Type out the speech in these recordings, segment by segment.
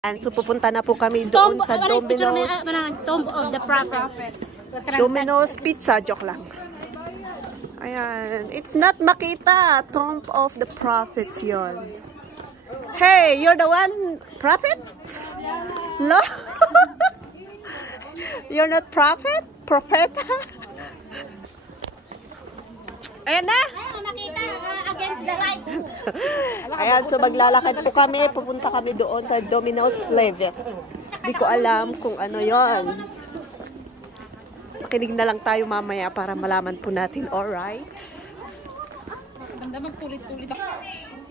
So pupunta na po kami doon sa Domino's. Tomb of the Prophets. Domino's Pizza, joke lang. Ayan, it's not Makita, Tomb of the Prophets yon. Hey, you're the one prophet? No? You're not prophet? Prophet? Ayan na? Nakita against the lights. Ayan, so maglalakad po kami. Pupunta kami doon sa Domino's Flavor. Hindi ko alam kung ano yon. Makinig na lang tayo mamaya para malaman po natin. Alright?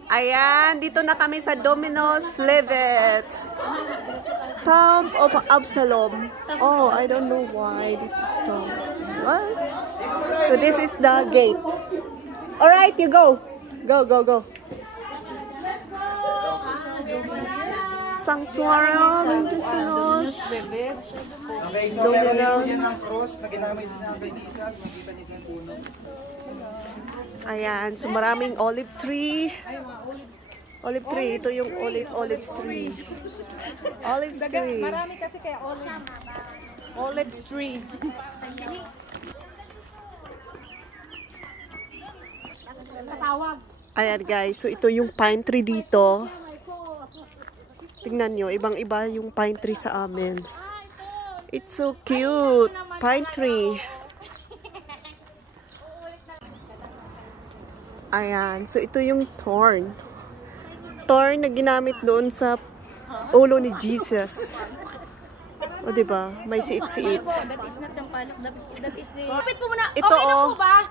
Ayan, dito na kami sa Domino's Flavor. Tomb of Absalom. Oh, I don't know why this is tomb. What? So this is the gate. Alright, you go. Go, go, go. Sanctuarium Domino's. Okay, so meron din ang cross na ginamit ng kay Jesus. Makita niyo yung puno. Ayan, so maraming olive tree. Olive tree, ito yung olive tree. Olive tree. Marami kasi kaya olive tree. Ayan guys, so ito yung pine tree dito. Tingnan nyo, ibang-iba yung pine tree sa amin. It's so cute. Pine tree. Ayan, so ito yung thorn. Thorn na ginamit doon sa ulo ni Jesus. O diba? May siit-siit. That is not champalok. That is the... Kapit po muna. Ito okay na po ba?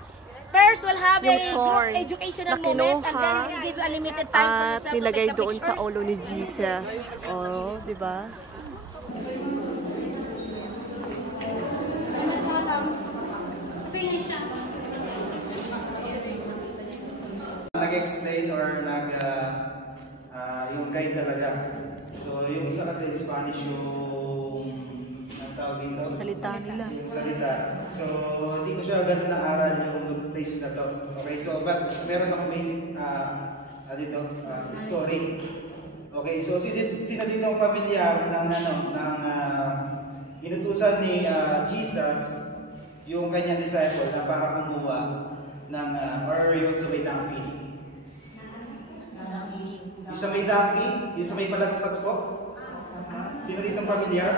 First, we'll have a thorn group educational na moment and then we'll give you a limited time for at yourself to nilagay take the doon sa pictures. ulo ni Jesus. O, diba? Nag-explain or yung guide talaga. So yung isa kasi in Spanish yung ang tawag dito? Salita nila. Yung salita. So hindi ko siya ganun naaral yung place na to. Okay, so but meron akong basic story. Okay, so sino dito ang pamilyar ng inutusan ni Jesus yung kanyang disciple na para kumuha ng or yung sa may donkey. Yung sa may donkey, yung sa may palaspas po. Sino dito ang pamilyar?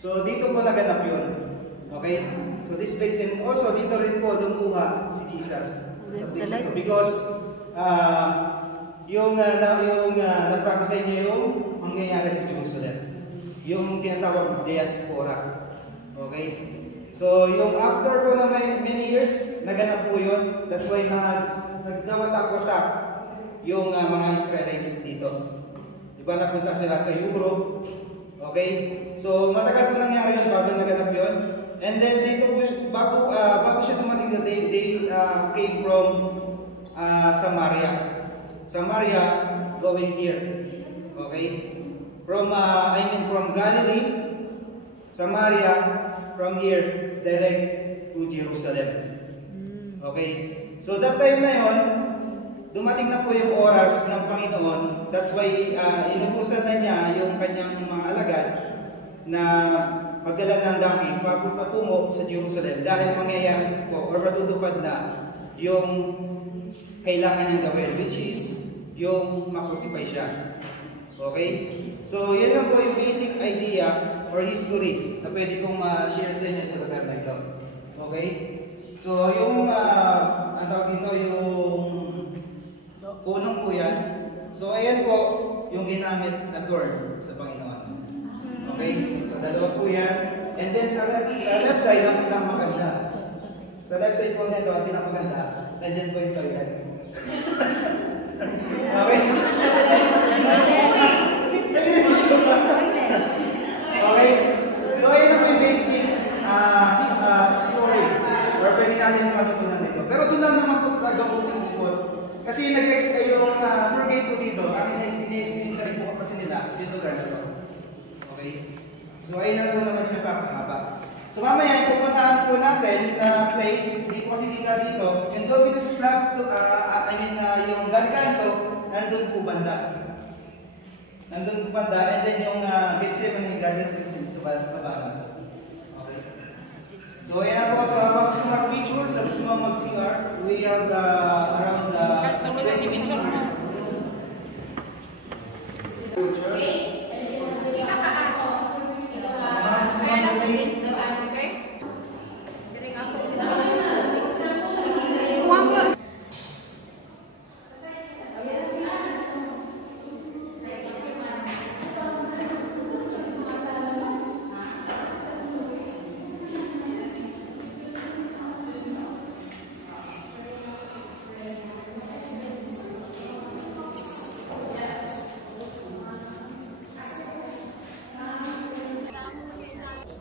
So dito po naganap yun. Okay? So this place, and also dito rin po lumuha si Jesus sa place ito. Because na-prophesy niya yung mangyayari sa Jerusalem. Yung tinatawag diaspora. Okay? So yung after po na many years, naganap po yun. That's why nagwatak-watak yung mga Israelites dito. Diba napunta sila sa Europe. Okay? So matagal po nangyari yun bago naganap yun. And then dito po, bago siya dumating, they came from Samaria. Samaria going here. Okay? From Galilee, Samaria, from here, direct to Jerusalem. Okay? So that time na yon, dumating na po yung oras ng Panginoon. That's why inutusan na niya yung kanyang mga alagad na magdala ng dami bago patungo sa Jerusalem dahil mangyayari po or matutupad na yung kailangan niyang gawin, which is yung makusipay siya. Okay? So yan lang po yung basic idea or history na pwede kong share sa inyo sa lugar na ito. Okay? So yung ang tawag dito yung punong po yan. So ayan po yung ginamit na thorn sa Panginoon. Okay? So dalawa po yan. And then sa left side ang pinakamaganda. Sa left side po nito ang pinakamaganda. Nandiyan po yung toilet. Okay? Okay? So ayun na po yung basic story or pwede natin matutunan dito. Pero doon lang naman po talaga po yung ikot. Kasi nag-explain yung tour guide po dito. Ang in-explain na rin po kasi nila yung lugar na ito. Okay? So ayun lang po naman yung napapangaba. So mamaya, pupuntahan po natin na place, hindi po kasi kita dito, yung Domino's Club, yung Galcanto, nandun po banda. nandun pa banda, and then yung Gethsemane Garden sa baba. Okay. So ayan po, sa mga pictures at sa mga mag-CR, we have around 20 minutes.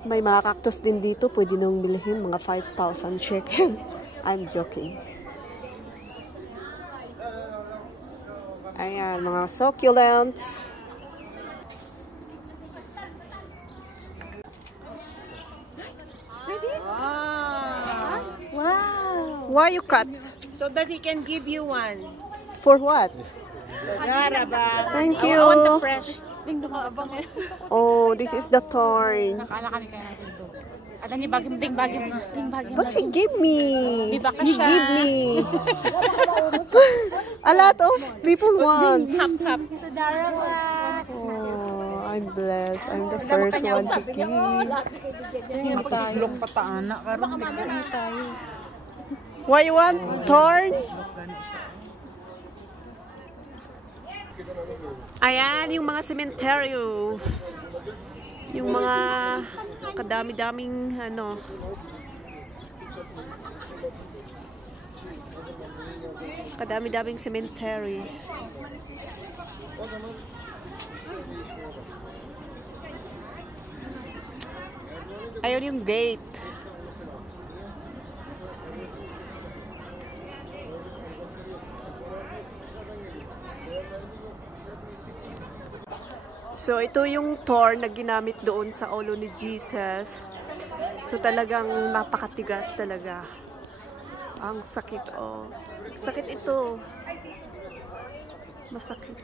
May mga cactus din dito, pwede nang bilhin, mga 5,000 shekel. I'm joking. Ayan, mga succulents. Wow. Why you cut? So that he can give you one. For what? Thank you. I want the fresh. Oh, this is the thorn. Ada ni bagim na. But he give me. Baka He siya. give me. A lot of people want. Hap. Oh, I'm blessed. I'm the first one to give. Why you want thorn? Ayan, yung mga sementeryo. Yung mga kadami-daming ano. Kadami-daming cemetery. Ayun yung gate. So, ito yung thorn na ginamit doon sa ulo ni Jesus. So, talagang napakatigas talaga. Ang sakit, oh. Sakit ito. Masakit.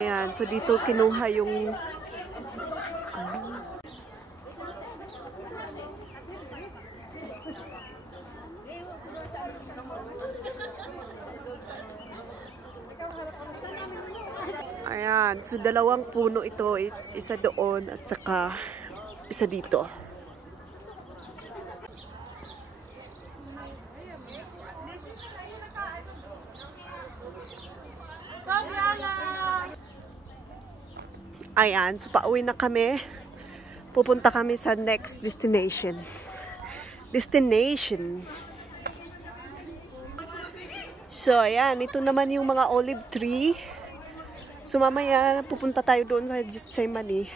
Ayan, so dito kinuha yung... Ayan, so dalawang puno ito, isa doon at saka isa dito. Ayan, so pauwi na kami. Pupunta kami sa next destination. So, ayan, ito naman yung mga olive tree. So mamaya pupunta tayo doon sa Gethsemane.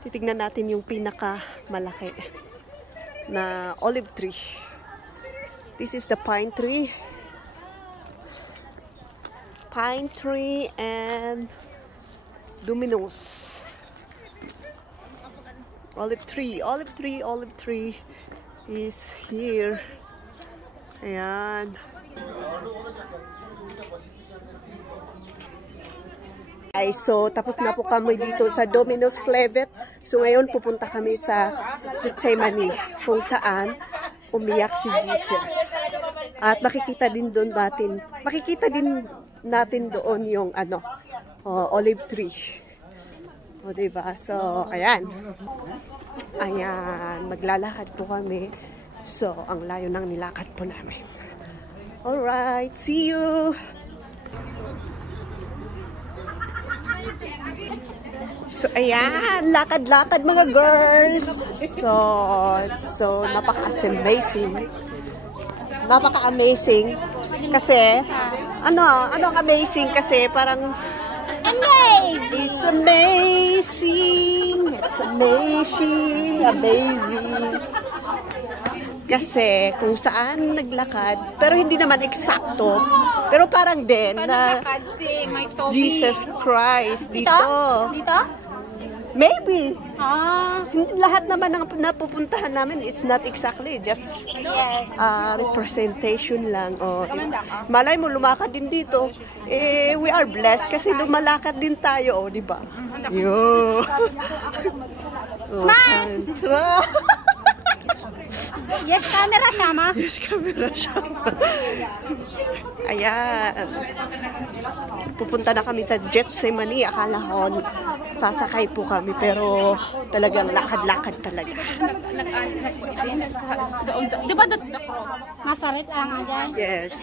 Titignan natin yung pinaka malaki na olive tree. This is the pine tree. Pine tree and Dominos. Olive tree is here. Ayan. Ay, so, tapos na po kami dito sa Dominos Flevet. So, ngayon pupunta kami sa Gethsemane, kung saan umiyak si Jesus. At makikita din natin doon yung olive tree. O, diba? So, ayan. Ayan, maglalakad po kami. So, ang layo ng nilakad po namin. Alright, see you! So, ayan, lakad-lakad mga girls. So napaka-amazing. Napaka-amazing. Kasi, anong amazing? Kasi parang, it's amazing. Kasi kung saan naglakad, pero hindi naman eksakto. Pero parang din na Jesus Christ dito. Maybe. Ah, Hindi lahat naman ng napupuntahan namin is not exactly just yes. representation lang. Oh, malay mo lumakad din dito. Eh, we are blessed kasi lumalakad din tayo, oh, di ba? Yo. Smile! Yes, camera siya, ma. Yes, camera siya. Ayan. Pupunta na kami sa Gethsemane. Akala ko sasakay po kami pero talagang lakad-lakad talaga. Di ba the cross? Masarit lang nga dyan. Yes.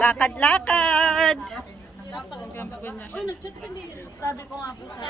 Lakad-lakad. Sabi ko nga po sa